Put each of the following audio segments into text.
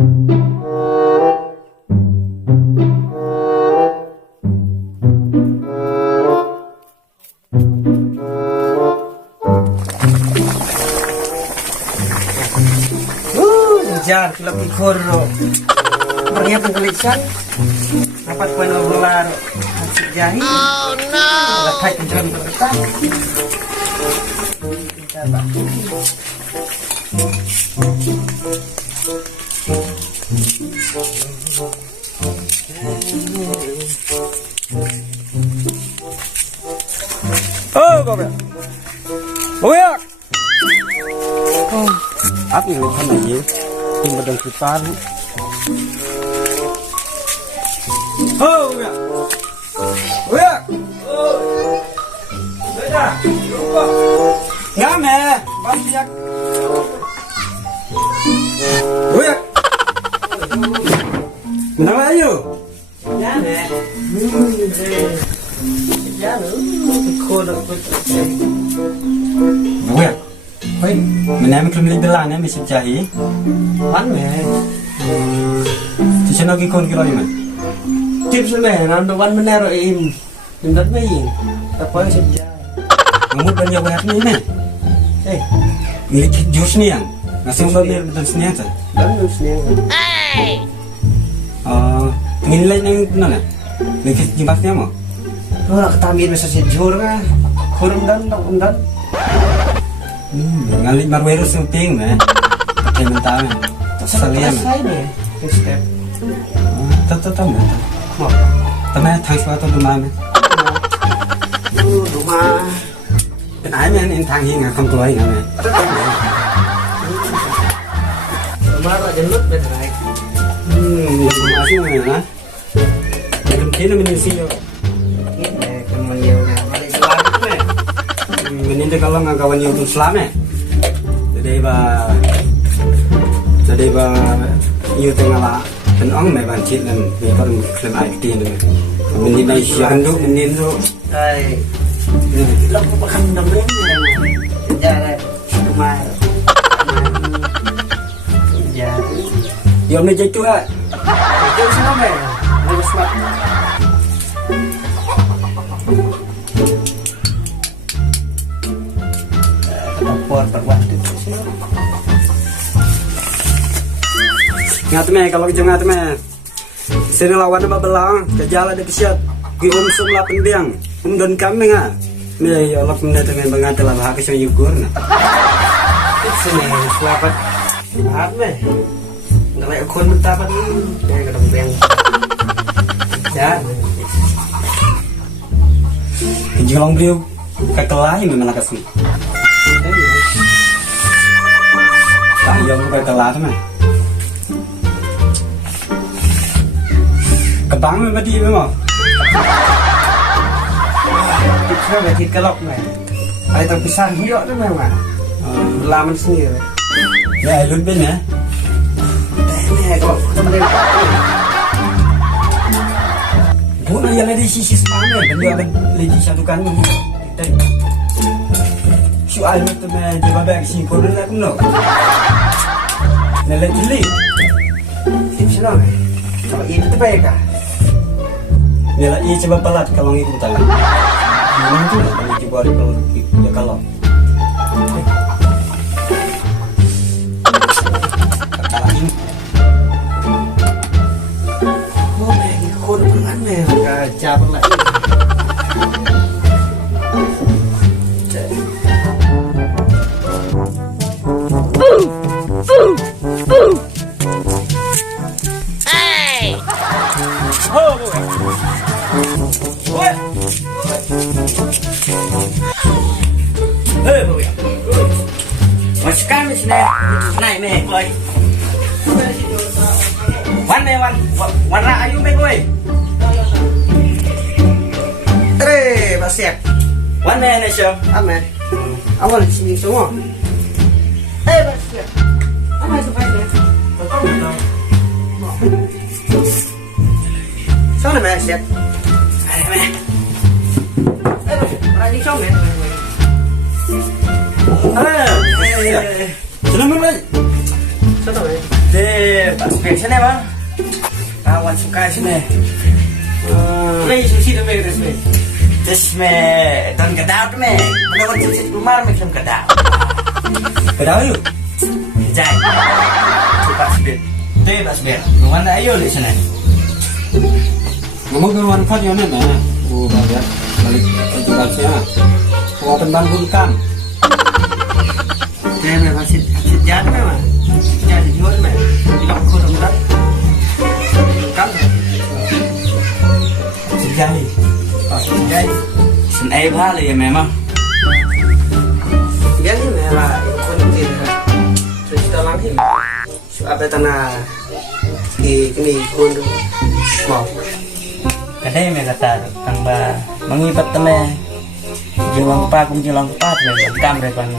Jar lebih koro ternyata kelisan dapat poin bola jahit. Oh no, letak jam berketat kita bantu. Oh Bob Bob áp gì lên thân này gì nhưng mà đừng phải tan oh yeah ngã mẹ bắn tiếc oh yeah nằm ấyอยู่Ya mẹ ya nữa khô được oh yeah oi mình em kelum li belan em mesti jahi bắn mẹ di sana ki kon kira ni chip mẹ nó đồ bắn bên rồi im đừng đất mấy gì ta phải sụp ra ngamut ban ya wet ni ne eh ni jus ni yang nasi umbal ni betul sini aja bắn luôn sini ngin lain yang mana ni jimbatnya mau wah ketamin masa sejur kan kurang dan ngalit marwero syuting na pakai mentang salian selesai deh step tahu na mau tama thang suatu rumah rumahเป็นไอ้แม่นี่ทางหิงอ่ะคำกลอยนะแม่ rumah là đến lúc bên này มาช่วยนะเป็นคิดว่ามันมีสิ biết nè còn mà nhiều nè mà lại làm nè มันนี่kalau nggak kawan yang Islam ya jadi ba yêu tengah lah dan orang mai ban chit nan ni ko klem ai tin ni mình đi đây sian du mình đi du đây lúc có khăn đồng đến ra đây mai giờ yêu ni chơi chua chơi sao mẹ nó smart buat berbantu ngat me kalau jangan ngat me sini lawan apa belang ke jalan di kesiat gi sum la pendiang dan kami nga ni Allah kemudian dengan mengatur lah bahasa yang yukur na sini selamat bahas me nggak kon mentapa ni kayak kedong beng ya jolong beliau kekelai memang kasih yang bukan kelar mah kebang memang di memang kita berarti kelok nih ada terpisah hidup tu memang laman sendiri ya lun ben ya ini kok temen bukan yang ada sisi mana beliau lagi satu kandung kita soal itu mah jawab bagi si korun lah kuno nilai jeli sini kalau ini tu baik ah nilai ini coba pelat kalau ngikut tangan gimana tu nak coba ya kalau oh lagi korun mana kacau lagi Hey! oh boy hey boy masih kami sini naik me boy wan me wan ra ayu me boy siap wan me ne siap ame awal sini semua siap ame supaya sao này mẹ siap mẹ đi sao mẹ selamat lagi sao rồi Deh, pas sini bang. Kawan suka sini. Play sushi tu me terus me. Terus me, don kedap me. Menurut sisi rumah me kem kedap. Kedap yuk. Jai. Pas bed. Deh pas bed. Rumah dah ayo di sini. Ngomong ruang kan yang mana? Oh, banyak. Balik kejualannya. Mau penbangunkan. Dia me masih jalan memang. Jadi jual me. Bilang kau rumah. Kan. Jadi. Pas jadi. Senai balik ya memang. Biar ni memang ikut kita. Terus kita langit. Apa tanah di ini ikut. Wow. Kadai me kata tamba mengibat teme jiwang pa kum jiwang pa teme kam re kan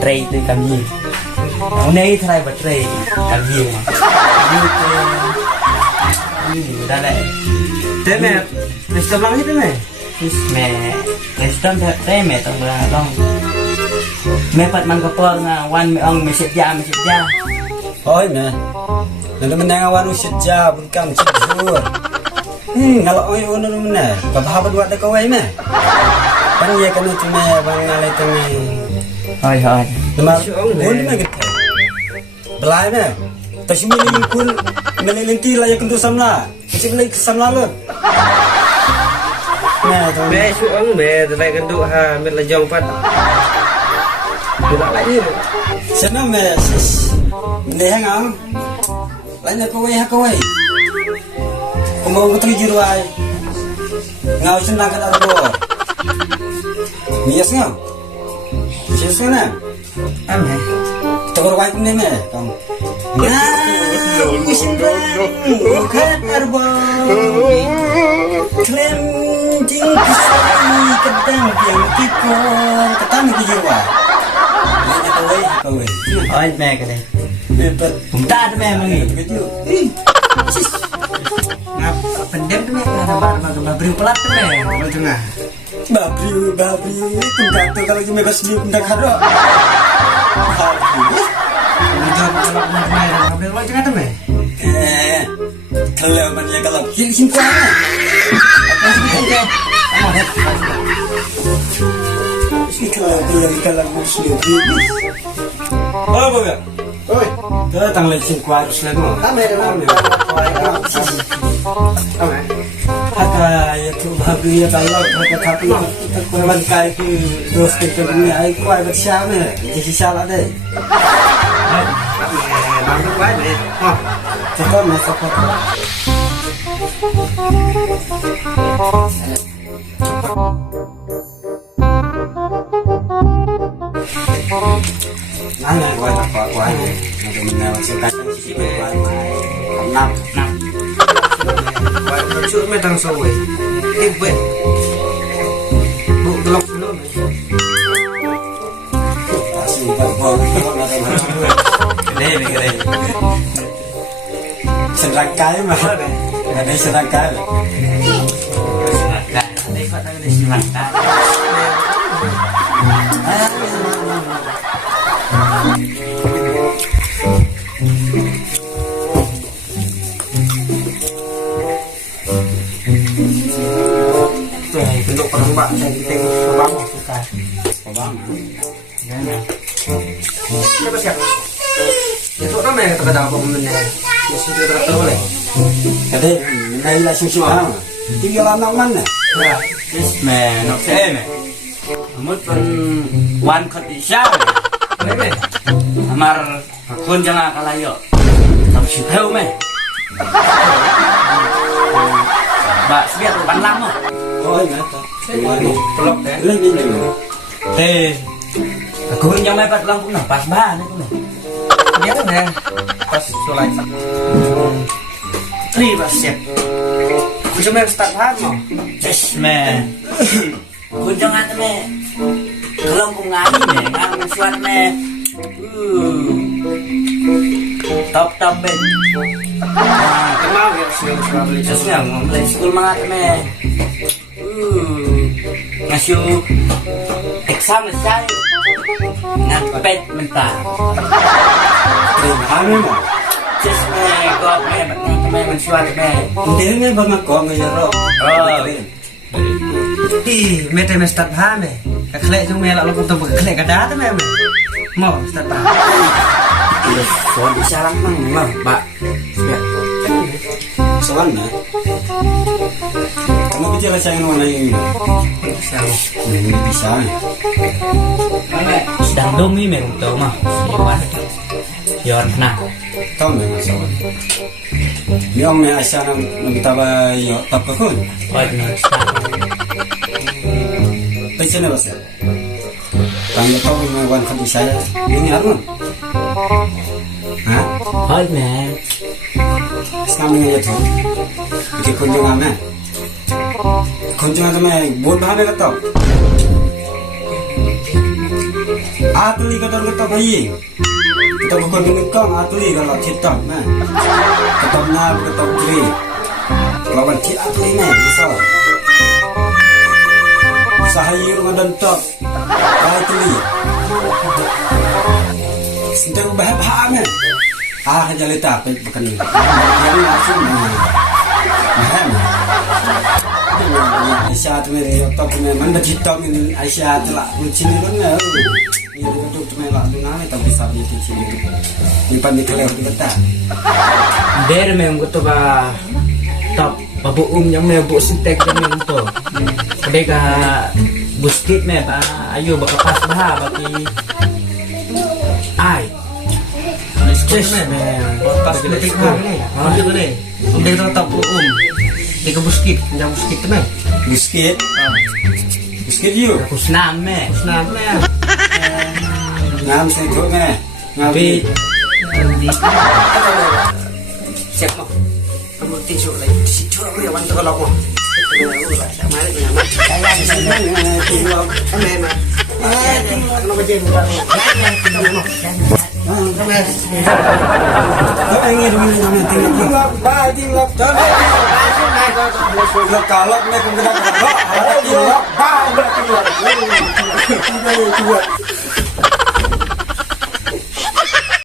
trei tu kami unai trai ba trei kami ni dah le Teme, Mr. Lang itu me. is me estam dah trei me tong la long me pat man ko por nga wan me ong me sit ja oi me nanti menang wan sit ja bukan sit jur kalau oi ono mana babah buat dak oi me pan ye kan tu me bang ngale tu me oi nama bon me gitu belai me tasmi ni kun melelenti la ya kentu samla mesti beli samla lo me tu Me suang me, terbaik kenduk ha, me lejong pat. Tidak lagi. sana me ne hang ang lain ko oi mau betul jiruai ngau senang kan arbo nias ngau sis kana Ame. togor wai ne me kam bukan arbo klem jing kisai kedang yang kikon ketang ki jiruai lain ko oi oi me kade bet bumta me mangi begitu Ngap pendem tu me, ada beri pelat tu me, kalau tengah. babri pundak tu kalau cuma kasih pundak haro Kalau kalau me, beri pelat tengah tu me. kalau mana kalau hilang kuah kalau muslim oh bapak Oi, datang lagi kuah Islam ame ame. Ame. Haka ya tu babri ya kalau haka tapi korban kai tu dos kita punya ai kuah bersama jadi salah deh Bang kuat me. Oh, cepat masuk nanya kuah kuahnya ada menyelesaikan sisi kuah enam kuat bersuk me tang sawe. Be. Bu gelok dulu me. masih berbau gede serangkai mah ada serangkai ada ikut ada serangkai Bentuk perembak saya kita bang suka. bang Siapa siapa? Itu kan me terkadang apa mennya. Mesti terkadang boleh. jadi nai lah susu tinggal anak mana Ya. yes man okay man amut pun wan khot isya Boleh. amar kun jangan kalayo tam sipeu me ba siap ban lama oh iya ta Pelok ya. lagi ni kun jangan pat lang pun pas ba ni pun Dia kan ya. Pas sulai. Terima siap. Bisa me start hard mau. yes man kun jangan me kalau kung ngani me ngang suat me top ben Kenal ya sudah beli. terus nga mulai school mga me ngasyo exam say ngapet mental terima mo Cis me kok me mensuat me. Dia me ba makko me yaro. Ih, mete me start ha me. Kakle chung me la lo kutu kakle kada ta me. Mau start ha. Iya, soal bicara mang, Pak. Ya. Sowan na. Kamu bicara sayang mana ini? Ini bisa. Sedang domi memang tahu mah. Yon nah. Tahu na sowan. Ni om me asya nam taba yo tapakun. Oh, ini. Pecah na basa. Tangga tahu me wan kabu saya. Ini arun. Hah? Oh, ini. Sekarang ini tu. Jadi kunjungan me. Kunjungan tu me buat bahan kata. Atuli kata bayi. Kita bukan mengkong atuli kalau kita me. Kata nab kata kiri. Lawan kita atuli me misal. Sahayir ngadan top. Atuli. Sedang bahaya me. Jalita bukan ini. Yang langsung mahal. Aisyah tu meri top me mana kita min Aisyah telah kunci ni mana. Ni duduk tu melak tu nang tak bisa ni kunci ni. Ni pandai kelih di kata. Der memang betul ba top babu yang me bu sintek memang tu. Kedeka buskit me ba ayo ba kapas bah bagi ai. Yes, pas ketik ni. Ambil ni. Ambil tetap Di ke buskit, jam buskit tu me. Biskit. Biskit you. Kusnam me. Nah, me. Ngam saya tu me. Tapi Siap mo. Kamu tisu lagi. Tisu lagi wan tu kalau mo. Mari ni mah. Tinggal. Ame mah. Ano ba din ba? Kau ingin dulu yang tinggal. Tinggal. Kalau me pun kena kena. Tinggal. Tinggal.